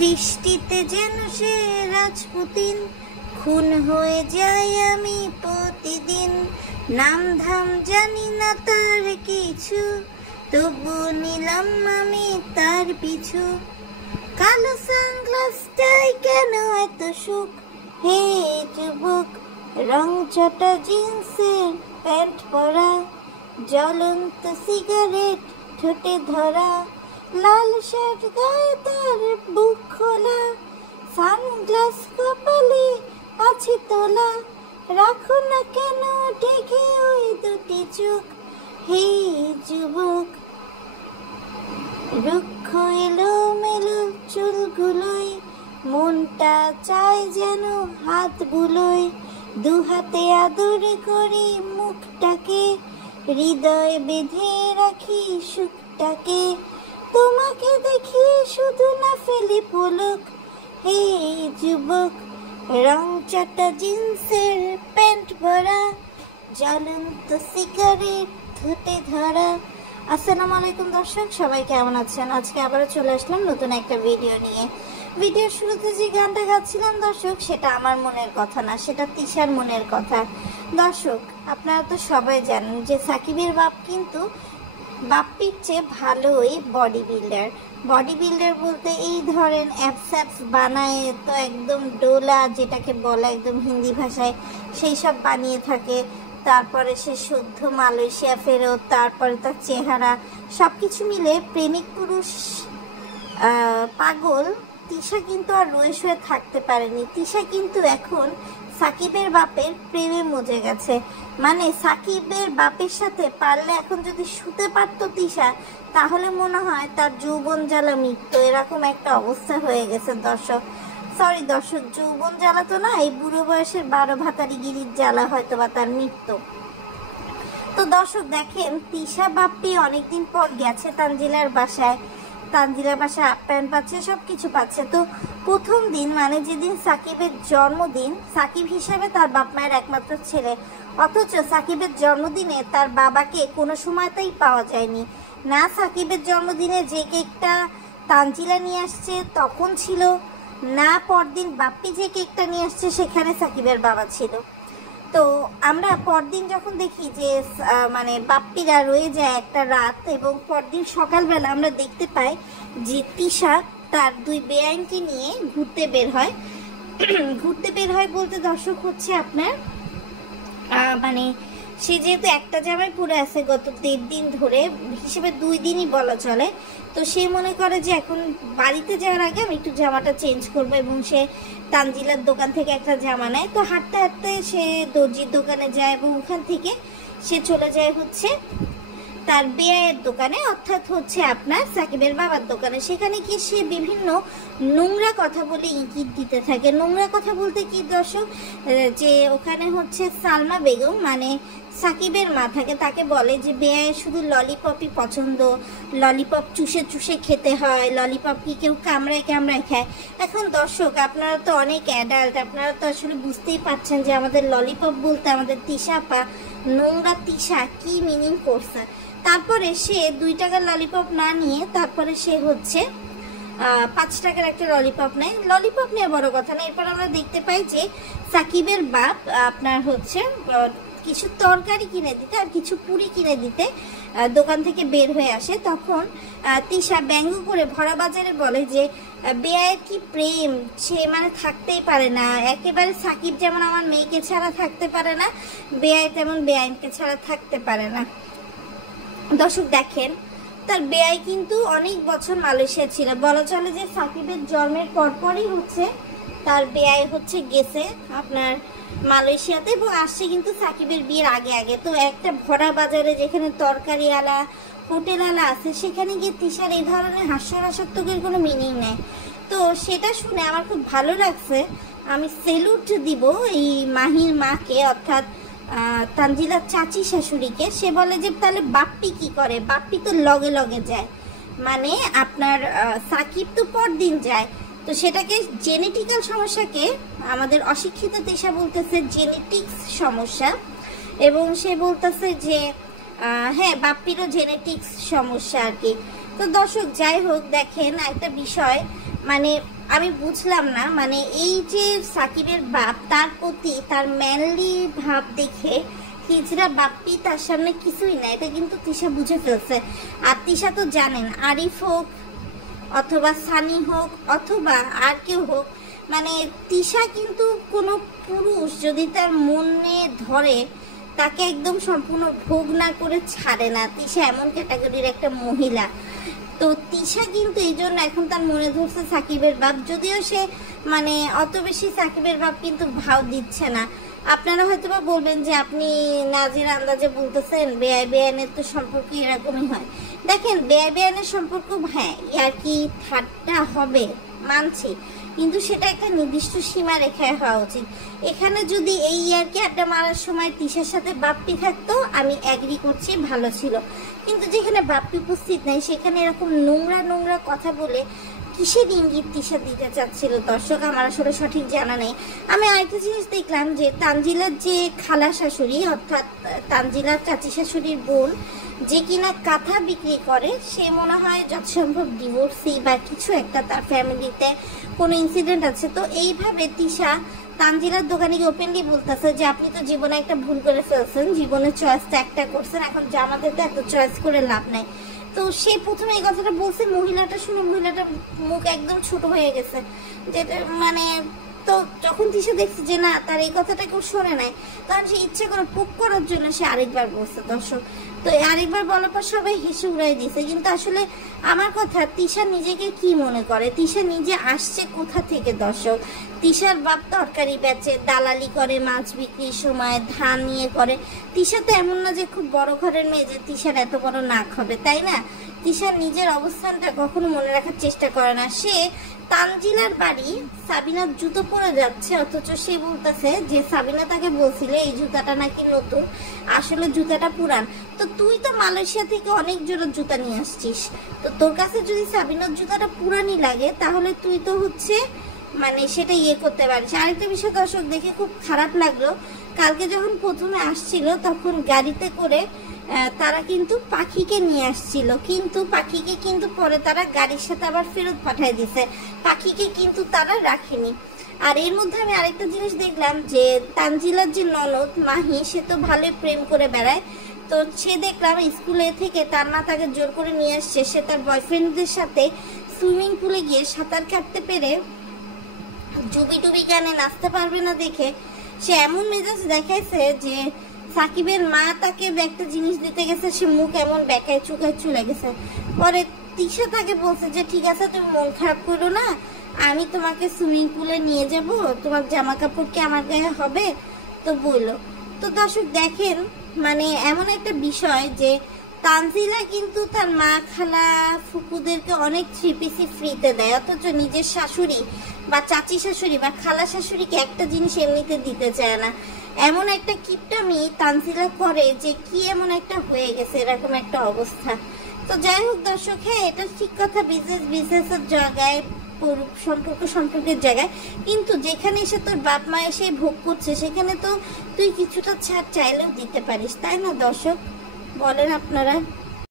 দৃষ্টিতে যেন সে রাজপুতিন, খুন হয়ে যায় আমি প্রতিদিন। নাম ধাম জানি না তার কিছু, তবু নিলাম আমি তার পিছু। কালো সানগ্লাসটাই কেন এত সুখ, হে যুবক। রং চটা জিন্সের প্যান্ট পরা, জ্বলন্ত সিগারেট ঠোঁটে ধরা, লাল শার্ট গায়ে তার বুক খোলা, সানগ্লাস কপালে আছে তোলা। রাখো না কেন ঢেকে ওই দুটি চোখ, হে যুবক। রুক্ষ এলো মেলো চুলগুলোয়, মনটা চায় যেন হাত বুলোয়। দু হাতে আদরে করি মুখটাকে, হৃদয়ে বেঁধে রাখি সুখটাকে। তোমাকে দেখি শুধু না ফেলি পলক, হে যুবক। রং চাটা জিন্সের প্যান্ট পরা, জ্বলন্ত সিগারেট ঠোঁটে ধরা। আসসালামু আলাইকুম দর্শক, সবাই কেমন আছেন? আজকে আবারও চলে আসলাম নতুন একটা ভিডিও নিয়ে। ভিডিওর শুরুতে যে গানটা গাচ্ছিলাম দর্শক, সেটা আমার মনের কথা না, সেটা তিশার মনের কথা। দর্শক, আপনারা তো সবাই জানেন যে সাকিবের বাপ কিন্তু বাপ্পির চেয়ে ভালোই বডি বিল্ডার। বডি বিল্ডার বলতে এই ধরেন অ্যাপস বানায়, তো একদম ডোলা যেটাকে বলে একদম হিন্দি ভাষায়, সেই সব বানিয়ে থাকে। তারপরে সে শুদ্ধ মালয়েশিয়া ফেরত, তারপরে তার চেহারা সব কিছু মিলে প্রেমিক পুরুষ পাগল। তিশা কিন্তু আর রয়ে শুয়ে থাকতে পারেনি। তিশা কিন্তু এখন সাকিবের বাপের প্রেমে মজে গেছে। মানে সাকিবের বাপের সাথে পারলে এখন যদি শুতে পারতো তিশা, তাহলে মনে হয় তার যৌবন জ্বালা মিটতো। এরকম একটা অবস্থা হয়ে গেছে দর্শক। সরি দর্শক, যৌবন জ্বালা তো না, এই বুড়ো বয়সের 12 ভাতারি গিরির জ্বালা হয়তো বা তার মৃত্যু। তো দর্শক দেখেন, তিশা বাপ্পি অনেকদিন পর গেছে তানজিলার বাসায়। তানজিলার বাসায় আপ্যায়ন পাচ্ছে, সব কিছু পাচ্ছে। তো প্রথম দিন মানে যেদিন সাকিবের জন্মদিন, সাকিব হিসেবে তার বাপ মায়ের একমাত্র ছেলে, অথচ সাকিবের জন্মদিনে তার বাবাকে কোনো সময়তেই পাওয়া যায়নি। না সাকিবের জন্মদিনে যে কেকটা তানজিলা নিয়ে আসছে তখন ছিল, না পরদিন বাপ্পি যে কেকটা নিয়ে আসছে সেখানে সাকিবের বাবা ছিল। তো আমরা পরদিন যখন দেখি যে মানে বাপ্পিরা রয়ে যায় একটা রাত, এবং পরদিন সকালবেলা আমরা দেখতে পাই যে তিশা তার 2 বেআইনকে নিয়ে ঘুরতে বের হয়। ঘুরতে বের হয় বলতে দর্শক হচ্ছে আপনার মানে সে যেহেতু একটা জামাই পরে আছে গত 1.5 দিন ধরে, হিসেবে 2 দিনই বলা চলে। তো সে মনে করে যে এখন বাড়িতে যাওয়ার আগে আমি একটু জামাটা চেঞ্জ করব, এবং সে তানজিলার দোকান থেকে একটা জামা নেয়। তো হাঁটতে হাঁটতে সে দর্জির দোকানে যায়, এবং ওখান থেকে সে চলে যায় হচ্ছে তার বেয়ায়ের দোকানে, অর্থাৎ হচ্ছে আপনার সাকিবের বাবার দোকানে। সেখানে কি সে বিভিন্ন নোংরা কথা বলে ইঙ্গিত দিতে থাকে। নোংরা কথা বলতে কি দর্শক, যে ওখানে হচ্ছে সালমা বেগম মানে সাকিবের মা থাকে, তাকে বলে যে বেয়ায়ের শুধু ললিপপই পছন্দ, ললিপপ চুষে চুষে খেতে হয়, ললিপপ কি কেউ কামড়ায় কামড়ায় খায়। এখন দর্শক আপনারা তো অনেক অ্যাডাল্ট, আপনারা তো আসলে বুঝতেই পারছেন যে আমাদের ললিপপ বলতে আমাদের তিশা পা নোংরা তিশা কি মিনিং করছে। তারপরে সে 2 টাকার ললিপপ না নিয়ে তারপরে সে হচ্ছে 5 টাকার একটা ললিপপ নেয়। ললিপপ নিয়ে বড় কথা না, এরপর আমরা দেখতে পাই যে সাকিবের বাপ আপনার হচ্ছে কিছু তরকারি কিনে দিতে আর কিছু পুরি কিনে দিতে দোকান থেকে বের হয়ে আসে। তখন তিশা ব্যঙ্গ করে ভরা বাজারে বলে যে বেয়ায়ের কি প্রেম, সে মানে থাকতেই পারে না। একেবারে সাকিব যেমন আমার মেয়েকে ছাড়া থাকতে পারে না, বেয়ায় তেমন বেআইনকে ছাড়া থাকতে পারে না। দর্শক দেখেন, তার বেয়াই কিন্তু অনেক বছর মালয়েশিয়া ছিল। বলা চলে যে সাকিবের জন্মের পরপরই হচ্ছে তার বেয়াই হচ্ছে গেছে আপনার মালয়েশিয়াতে, এবং আসছে কিন্তু সাকিবের বিয়ের আগে আগে। তো একটা ভরা বাজারে যেখানে তরকারিওয়ালা হোটেলওয়ালা আছে, সেখানে গিয়ে তিশার এই ধরনের হাস্যরসাত্মকের কোনো মিনিং নেই। তো সেটা শুনে আমার খুব ভালো লাগছে। আমি সেলুট দিব এই মাহির মাকে, অর্থাৎ তানজিলার চাচি শাশুড়িকে। সে বলে যে তাহলে বাপ্পি কি করে, বাপ্পি তো লগে লগে যায়, মানে আপনার সাকিব তো পরদিন যায়। তো সেটাকে জেনেটিক্যাল সমস্যাকে আমাদের অশিক্ষিত তিশা বলতেছে জেনেটিক্স সমস্যা, এবং সে বলতেছে যে হ্যাঁ বাপ্পিরও জেনেটিক্স সমস্যা আর কি। তো দর্শক যাই হোক, দেখেন একটা বিষয়, মানে আমি বুঝলাম না, মানে এই যে সাকিবের বাপ তার প্রতি তার ম্যানলি ভাব দেখে হিজড়া বাপ্পি তার সামনে কিছুই না, এটা কিন্তু তিশা বুঝে ফেলছে। আর তিশা তো জানেন, আরিফ হোক অথবা সানি হোক অথবা আর কেউ হোক, মানে তিশা কিন্তু কোনো পুরুষ যদি তার মনে ধরে তাকে একদম সম্পূর্ণ ভোগ না করে ছাড়ে না। তিশা এমন ক্যাটাগরির একটা মহিলা। তো তিশা কিন্তু এই জন্য এখন তার মনে ধরছে সাকিবের বাপ, যদিও সে মানে অত বেশি সাকিবের বাপ কিন্তু ভাও দিচ্ছে না। আপনারা হয়তো বা বলবেন যে আপনি নাজির আন্দাজে বলতেছেন, বেআই বেআইনের তো সম্পর্ক এরকমই হয়। দেখেন, বেআই বেআইনের সম্পর্ক হ্যাঁ আর কি ঠাট্টা হবে মানছি, কিন্তু সেটা একটা নির্দিষ্ট সীমা রেখায় হওয়া উচিত। এখানে যদি এই ইয়ারকে আড্ডা মারার সময় তিশার সাথে বাপ্পি থাকতো আমি অ্যাগ্রি করছি, ভালো ছিল। কিন্তু যেখানে বাপ্পি উপস্থিত নাই সেখানে এরকম নোংরা নোংরা কথা বলে কিসের ইঙ্গিত তিশা দিতে চাচ্ছিল দর্শক আমার আসলে সঠিক জানা নেই। আমি আরেকটা জিনিস দেখলাম যে তানজিলার যে খালা শাশুড়ি অর্থাৎ তানজিলার চাচি শাশুড়ির বোন, যে কিনা কাঁথা বিক্রি করে, সে মনে হয় যথাসম্ভব ডিভোর্সি বা কিছু একটা, তার ফ্যামিলিতে কোনো ইনসিডেন্ট আছে। তো এইভাবে তিশা তানজিলার দোকানিকে ওপেনলি বলতেছে যে আপনি তো জীবনে একটা ভুল করে ফেলছেন, জীবনের চয়েসটা একটা করছেন, এখন জামাতে তো এত চয়েস করে লাভ নাই। তো সে প্রথমে এই কথাটা বলছে, মহিলাটা শুনে মহিলাটার মুখ একদম ছোট হয়ে গেছে, যেটা মানে তো যখন তিশা দেখছে যে না তার এই কথাটা কেউ শোনে নাই, তখন সে ইচ্ছে করে পুক করার জন্য সে আরেকবার বলছে দর্শক। তো আরেকবার বলার পর সবাই হেসে উড়াই দিছে। কিন্তু আসলে আমার কথা, তিশা নিজেকে কি মনে করে? তিশা নিজে আসছে কোথা থেকে দর্শক? তিশার বাপ তরকারি বেচে, দালালি করে, মাছ বিক্রির সময় ধান নিয়ে করে। তিশা তো এমন না যে খুব বড় ঘরের মেয়ে যে তিশার এত বড় নাক হবে, তাই না? তিশার নিজের অবস্থানটা কখনো মনে রাখার চেষ্টা করে না। সে তানজিলার বাড়ি সাবিনার জুতো পরে যাচ্ছে, অথচ সে বলতেছে যে সাবিনা তাকে বলছিল এই জুতাটা নাকি নতুন, আসলে জুতাটা পুরান। তো তুই তো মালয়েশিয়া থেকে অনেক জোড়া জুতা নিয়ে আসছিস, তো তোর কাছে যদি সাবিনার জুতাটা পুরানি লাগে তাহলে তুই তো হচ্ছে মানে সেটা ইয়ে করতে পারিস। আরেকটা বিষয় দর্শক দেখে খুব খারাপ লাগলো, কালকে যখন প্রথমে আসছিল তখন গাড়িতে করে তারা কিন্তু পাখিকে নিয়ে আসছিল, কিন্তু পাখিকে কিন্তু পরে তারা গাড়ির সাথে আবার ফেরত পাঠিয়ে দিছে, পাখিকে কিন্তু তারা রাখেনি। আর এর মধ্যে আমি আরেকটা জিনিস দেখলাম যে তানজিলার যে ননদ মাহি, সে তো ভালোই প্রেম করে বেড়ায়। তো সে দেখলাম স্কুলে থেকে তার মা তাকে জোর করে নিয়ে আসছে, সে তার বয়ফ্রেন্ডদের সাথে সুইমিং পুলে গিয়ে সাঁতার কাটতে পেরে জুবি টুবি গানে নাচতে পারবে না দেখে সে এমন মেজাজ দেখাইছে যে সাকিবের মা তাকে একটা জিনিস দিতে গেছে, সে মুখ এমন বেকায় চুকায় চলে গেছে। পরে তিশা তাকে বলছে যে ঠিক আছে তুমি মন খারাপ করো না, আমি তোমাকে সুইমিং পুলে নিয়ে যাব, তোমার জামা কাপড় কি আমার গায়ে হবে? তো বললো। তো দর্শক দেখেন, মানে এমন একটা বিষয় যে তানজিলা কিন্তু তার মা খালা ফুকুদেরকে অনেক 3 পিসি ফ্রিতে দেয়, অথচ নিজের শাশুড়ি বা চাচি শাশুড়ি বা খালা শাশুড়িকে একটা জিনিস এমনিতে দিতে চায় না। এমন একটা কিপটামি তানজিলা করে যে কি এমন একটা হয়ে গেছে এরকম একটা অবস্থা। তো যাই হোক দর্শক, হ্যাঁ এটা ঠিক কথা, বিজনেসের জায়গায়, সম্পর্কের জায়গায়, কিন্তু যেখানে এসে তোর বাপ মা এসে ভোগ করছে সেখানে তো তুই কিছুটা ছাড় চাইলেও দিতে পারিস, তাই না দর্শক? বলেন আপনারা।